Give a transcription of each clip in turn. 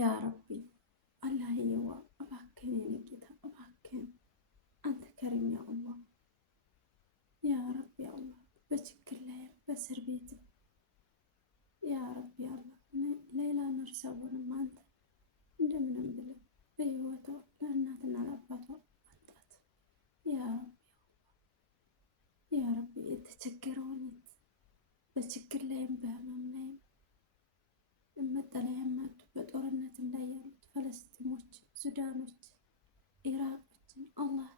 ያ ረቢ አላህዬዋ እባክህን የኔ ጌታ እባክህን አንተ ከሪም ያ አላህ ያ ረቢ አላህ በችግር ላይ በእስር ቤት ያ ረቢ አላህ ሌላ ነርሰውንም አንተ እንደምንም ብለህ በህይወቷ ለእናትና ለአባቷ አጣት ያ ረቢ የተቸገረውን በችግር ላይም በህመም ላይም መጠለያ ያማጡ በጦርነትም ላይ ያሉት ፈለስጢሞች፣ ሱዳኖች፣ ኢራቆችን አላህ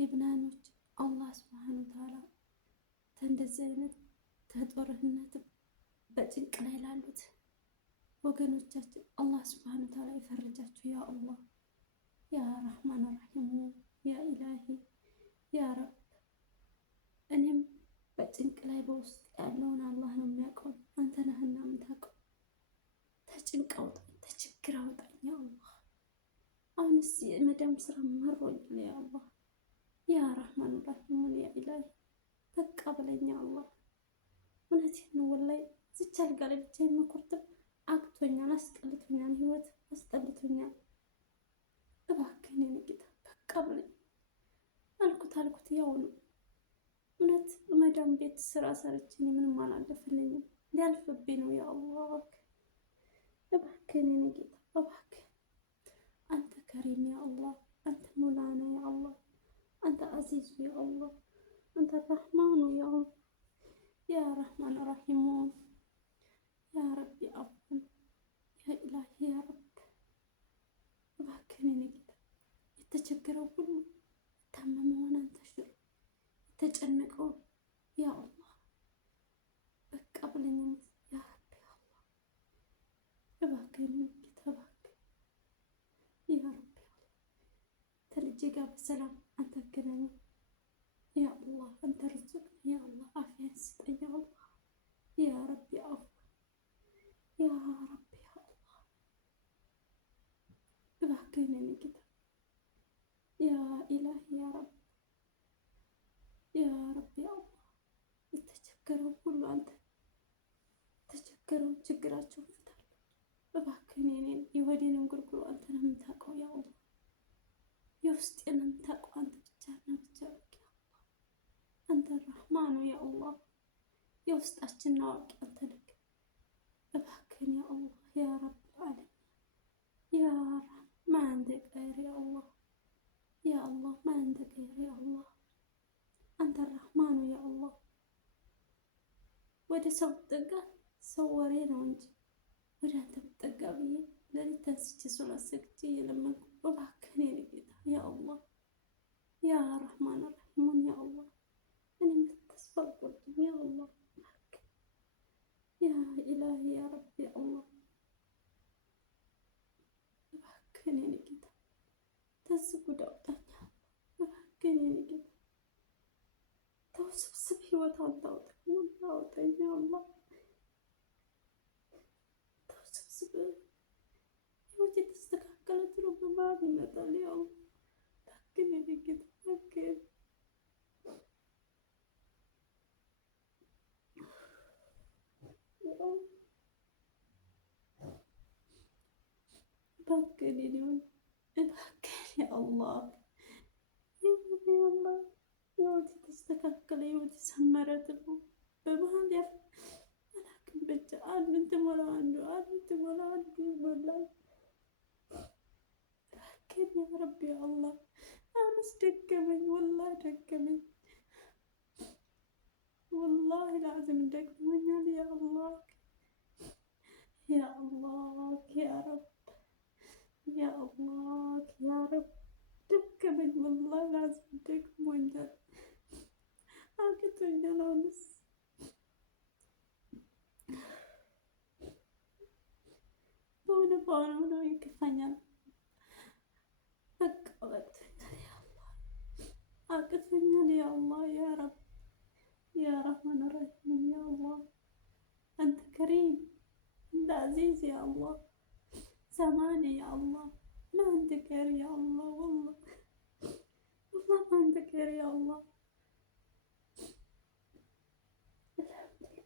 ኢብናኖች አላህ ስብሓን ወተዓላ ከእንደዚህ አይነት ከጦርነት በጭንቅ ላይ ላሉት ወገኖቻችን አላህ ስብሓን ወተዓላ ይፈርጃችሁ ያ አላህ ያ ረሕማን ረሒሙ ያ ኢላሂ ያ ረብ። እኔም በጭንቅ ላይ በውስጥ ያለውን አላህ ነው የሚያውቀው፣ አንተ ነህና የምታውቀው። ተጭንቅ አውጣኝ፣ ተችግር አውጣኝ ያ አላህ። አሁንስ የመዳም ስራ መሮኛል ያ አላህ ያ ረሕማን ረሒሙን ያ ኢላሂ በቃ በለኝ ያ አላህ። እውነቴን ነው ወላሂ ዝች አልጋ ላይ ብቻ የመኮርትም አቅቶኛል፣ አስጠልቶኛል፣ ህይወት አስጠልቶኛል። እባክህን የኔ ጌታ በቃ በለኝ አልኩት ያው ነው እውነት መዳም ቤት ስራ ሰርቼ ምንም አላለፈልኝም፣ ሊያልፍብኝ ነው ያ አላህ። እባክህን የኔ ጌታ እባክህ አንተ ከሪም ያ አላህ፣ አንተ ሞላና ያ አላህ፣ አንተ አዚዙ ያ አላህ፣ አንተ ረሕማኑ ያ ረሕማን ረሒሙ ያ ረቢ አፉን ያ ኢላሂ ያ ረብ። እባክህን የኔ ጌታ የተቸገረው ሁሉ የታመመውን አንተ ሽር፣ የተጨነቀው ያ አላህ በቃ ብለኝ ያ ረቢ አላህ። እባክህን ጌታ እባክህ ያ ረቢ አላህ ከልጄ ጋር በሰላም አንተ አገናኝ ያ አላህ። አንተ ርዙቅ ያ አላህ፣ አፍያን ስጠኝ ያ አላህ ያ ረቢ አፉ ያ ረቢ አላህ። እባክህን የኔ ጌታ ያ ኢላሂ ያ ረብ ያ ረቢ አላህ የተቸገረው ሁሉ አንተ የተቸገረው ችግራቸውን ፍታለሁ። እባክህን የኔን የወዴንም ጉርጉሮ አንተ ነው የምታውቀው ያ አላህ፣ የውስጤን የምታውቀው አንተ ብቻ ነው ብቻ በቃ ያ አላህ። አንተ ረሕማኑ ያ አላህ የውስጣችን አዋቂ አንተ ነህ። እባክህን ያ አላህ ያ ረብ ዓለሚን ያ ማ አንተ ቀይር ያ አላህ ያ አላህ ማ አንተ ቀይር ያ አላህ። አንተ ረሕማኑ ያ አላህ ወደ ሰው ብጠጋ ሰው ወሬ ነው እንጂ ወደ አንተ ብጠጋ ብዬ ለሊት ተንስቼ ሶላት ሰግጄ የለመንኩ እባክህን የኔ ጌታ ያ አላህ ያ ረሕማን ረሒሙን ያ አላህ። እኔ ተስፋ አልቆርጥም ያ አላህ ያ ኢላሂ ያ ረቢ አላህ። እባክህን የኔ ጌታ ከዚህ ጉድ አውጣኝ እባክህን የኔ ጌታ ተውስብስብ ህይወት አንተ አውጣኝ ያ አላህ። ተውስብስብ ህይወት የተስተካከለ ትሎ በማን ይመጣል ያ አላህ። እባክህን የኔ ጌታ እባክህን እባክህን የኔውን እባክህን ያ አላህ ያ አላህ ህይወት የተስተካከለ ህይወት የሰመረ ትሎ በመሀል አላውቅም ብቻ አንዱን ትሞላ አንዱ ይሞላል። እባክህን ያ ረቢ ያ አላህ አሁንስ ደገመኝ ወላሂ ደገመኝ ወላሂ ላዝም ደክሞኛል ያ አላህ ያ አላህ ያ ረብ ያ አላህ ያ ረብ ደከመኝ ወላሂ ላዝም ደክሞኛል አቅቶኛል። አሁንስ በሆነ ነው ይከፋኛል። በቃ አቅቶኛል ያ አላህ አቅቶኛል ያ አላህ ያ ረብ ያ ረሕማን ረሒም ያ አላህ አንተ ከሪም انت عزيز يا الله سامعني يا الله ما عندك غير يا الله والله ما عندك غير يا الله. الحمد لله.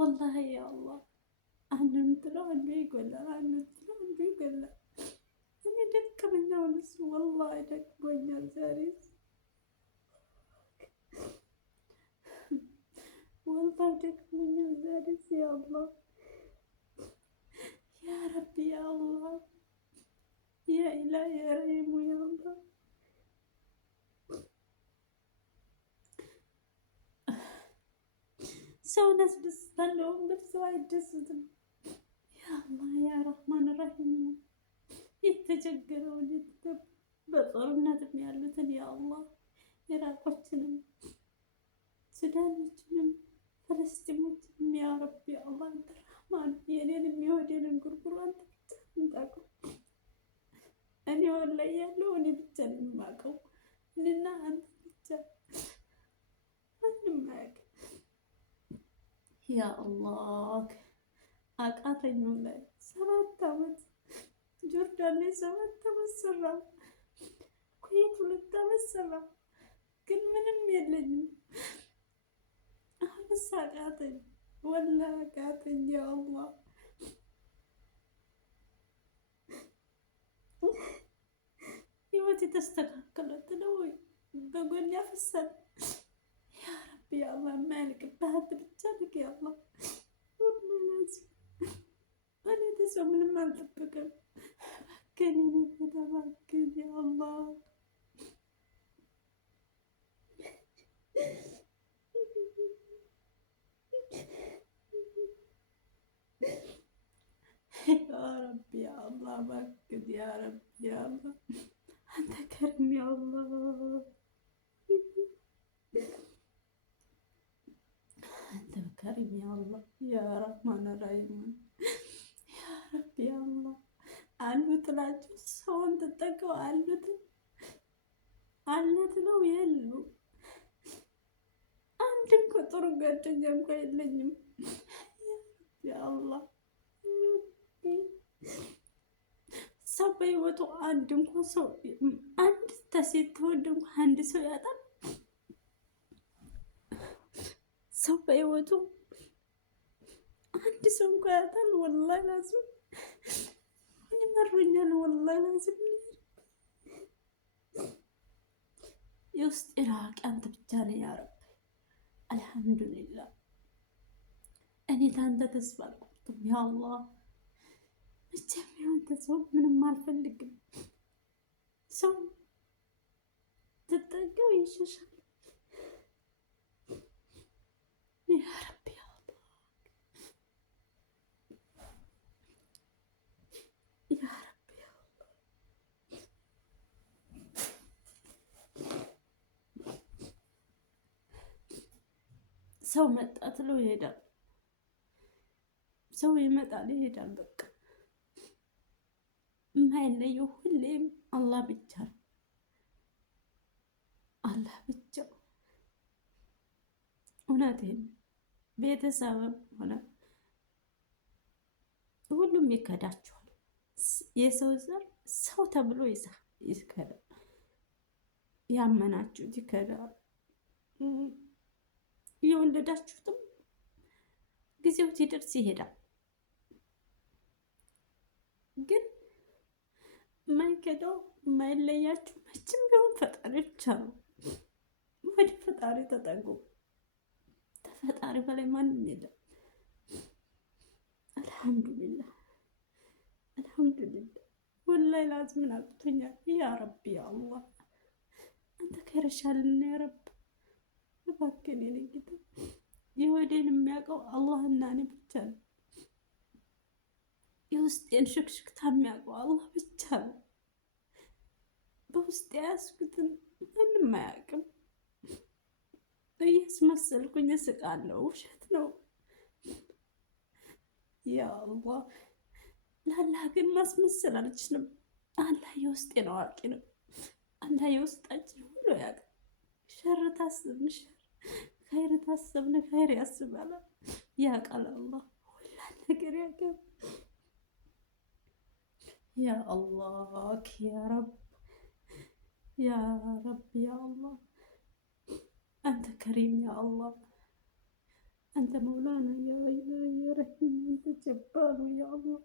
ወላሂ ያ አላህ አንዱን ትለው አንዱ ይጎላል፣ አንዱን ትለው አንዱ ይጎላል። እኔ ደከመኛውን እሱ ወላሂ ደክሞኛል ዛሬ ወላሂ ደክሞኛል ዛሬ ያ አላህ ያ ረቢ ያ አላህ ያ ኢላሂ ያ ረሂሙ ያ አላህ ሰውን አስደስታለሁ ብል ሰው አይደስትም። ያ አላህ ያ ረህማን ረሂም የተቸገረውን በጦርነትም ያሉትን ያ አላህ ኢራቆችንም ሱዳኖችንም ፈለስጢሞችንም ያ ረቢ ያ አላህ አንተ ረህማን የኔንም የሆዴንም ጉርጉሮ አንተ ብቻ የምታውቀው። እኔ ወላሂ ያለው እኔ ብቻ ነኝ የማውቀው። እኔና አንተ ብቻ ማንም አያውቅም። ያ አላህ አቃተኝ ላይ 7 ዓመት ጆርዳን ላይ 7 ዓመት ሰራው፣ ኩዌት 2 ዓመት ሰራው፣ ግን ምንም የለኝም። አሁንስ አቃተኝ ወላሂ አቃተኝ። ያ አላህ ህይወት የተስተካከለ ነው ወይ በጎን ያፈሳል። ያ ረቢ ያ አላህ የማያልቅብህ ብቻ ልክ ያ አላህ እኔ ተሰው ምንም አልጠብቅም። እባክህን እኔ ጌታ እባክህን ያ አላህ ያ ረቢ ያ አላህ እባክህን ያ ረቢ ያ አላህ አንተ ከሪም ያ አላህ አንተ ከሪም ያ አላህ ያ ረህማን ረሂም ያ ረቢ ያ አላህ አሉ ትላቸው ሰውን ትጠቀው አሉትን አለት ነው የሉ አንድ እንኳ ጥሩ ጓደኛ እንኳ የለኝም። ያ አላህ ሰው በህይወቱ አንድ እንኳ ሰው አንድ ተሴት ተወድ እንኳ አንድ ሰው ያጣል። ሰው በህይወቱ አንድ ሰው እንኳ ያጣል። ወላሂ ላዝም እኔ መሮኛል። ወላሂ ላዝም የውስጥ ኢራቅ አንተ ብቻ ነህ ያ ረብ። አልሐምዱሊላህ እኔ ታንተ ተስፋ አልቆርጥም ያ አላህ። መቼም ቢሆን ተሰው ምንም አልፈልግም። ሰው ትጠቀው ይሸሻል። ያ ረቢ ያ አላህ ያ ረቢ ያ አላህ ሰው መጣ ትለው ይሄዳል። ሰው ይመጣል ይሄዳል። በቃ የማይለየው ሁሌም አላህ ብቻ ነው። አላህ ብቻ እውነቴን ቤተሰብም ሆነ ሁሉም ይከዳችኋል። የሰው ዘር ሰው ተብሎ ይከዳል። ያመናችሁት ይከዳል። የወለዳችሁትም ጊዜው ሲደርስ ይሄዳል። ግን የማይከዳው የማይለያችሁ መቼም ቢሆን ፈጣሪ ብቻ ነው። ወደ ፈጣሪ ተጠጉ። ከፈጣሪ በላይ ማንም የለም። አልሐምዱሊላህ አልሐምዱሊላህ ወላሂ ላዝምን አቅቶኛል። ያ ረቢ ያ አላህ አንተ ከረሻልና ያ ረብ እባክህን የኔ ጌታ የወዴን የሚያውቀው አላህና እኔ ብቻ ነው። የውስጤን ሽክሽክታ የሚያውቀው አላህ ብቻ ነው። በውስጤ ያዝኩትን ምንም አያውቅም። እያስመሰልኩኝ እስቃለሁ። ውሸት ነው። ያ አላህ ለአላህ ግን ማስመሰል አልችልም። አላህ የውስጤን አዋቂ ነው። አላህ የውስጣችን ሁሉ ያውቃል። ሸር ታስብን ሸር፣ ኸይር ታስብን ኸይር ያስባል። ያውቃል አላህ ሁላ ነገር ያውቃል። ያ አላህ ያ ረብ ያ ረብ ያ አላህ አንተ ከሪም ያ አላህ አንተ መውላና ያ ረሂም አንተ ጀባሩ ያ አላህ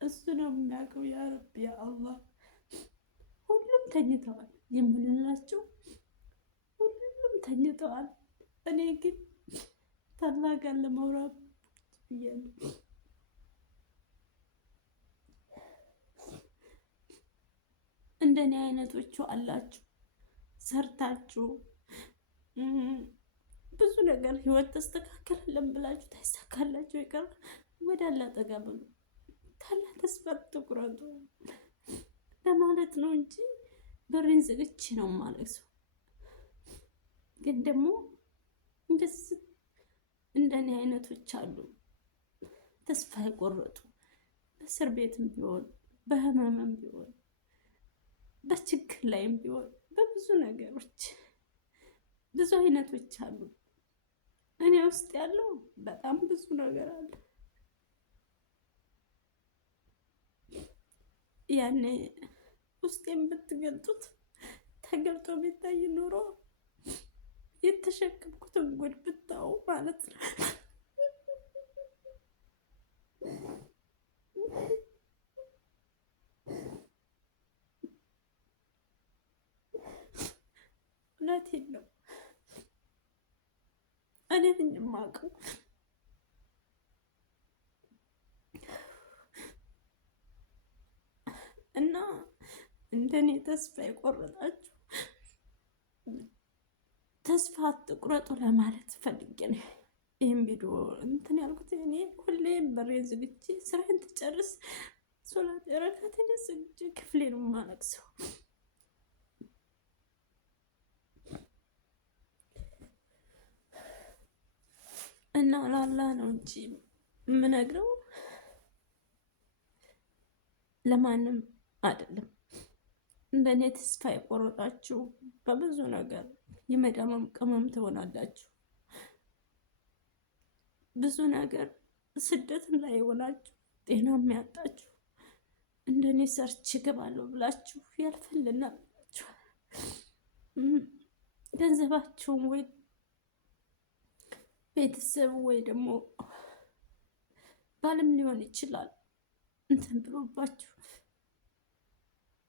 እሱ ነው የሚያውቀው። ያ ረቢ ያ አላህ። ሁሉም ተኝተዋል የምንላቸው ሁሉም ተኝተዋል። እኔ ግን ታላቅ ለማውራት ብያለሁ። እንደኔ አይነቶቹ አላችሁ ሰርታችሁ ብዙ ነገር ህይወት ተስተካከለን ብላችሁ ታይሳካላችሁ ይቀር ወደ አላህ ጠጋ በሉ። ታላቅ ተስፋ ትቁረጡ ለማለት ነው እንጂ በሬን ዝግቼ ነው ማለት ሰው። ግን ደግሞ እንደዚህ እንደኔ አይነቶች አሉ ተስፋ የቆረጡ በእስር ቤትም ቢሆን በህመምም ቢሆን በችግር ላይም ቢሆን በብዙ ነገሮች ብዙ አይነቶች አሉ። እኔ ውስጥ ያለው በጣም ብዙ ነገር አለ። ያኔ ውስጤን ብትገልጡት ተገልጦ ቢታይ ኑሮ የተሸከምኩትን ጉድ ብታው ማለት ነው። እውነቴን ነው። እኔ ነኝ የማውቀው። እና እንደኔ ተስፋ የቆረጣችሁ ተስፋ አትቁረጡ ለማለት ፈልጌ ነው ይህም ቪዲዮ እንትን ያልኩት። እኔ ሁሌም በሬን ዝግቼ ስራዬን ትጨርስ ሶላት ረካቴን ዝግጄ ክፍሌ ነው የማለቅሰው። እና ለአላህ ነው እንጂ የምነግረው ለማንም አይደለም። እንደኔ ተስፋ የቆረጣችሁ በብዙ ነገር የመዳመም ቅመም ትሆናላችሁ። ብዙ ነገር ስደትም ላይ ሆናችሁ ጤና የሚያጣችሁ እንደኔ ሰርች እገባለሁ ብላችሁ ያልፈልናል ብላችሁ ገንዘባችሁም ወይ ቤተሰብ ወይ ደግሞ ባልም ሊሆን ይችላል እንትን ብሎባችሁ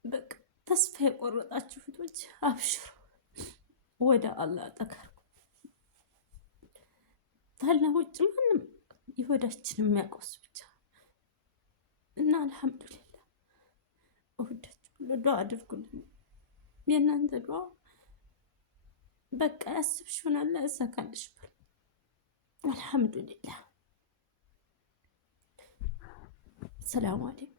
በቃ ተስፋ የቆረጣችሁ እህቶች አብሽሩ፣ ወደ አላህ ጠጋሩ። ታላህ ውጭ ማንም የሆዳችን የሚያውቀው እሱ ብቻ እና አልሐምዱሊላህ እወዳችሁ። ዱዓ አድርጉልኝ። የእናንተ ዱዓ በቃ ያስብሽውን አላህ ያሳካልሽ። አልሐምዱሊላህ። ሰላም አለይኩም።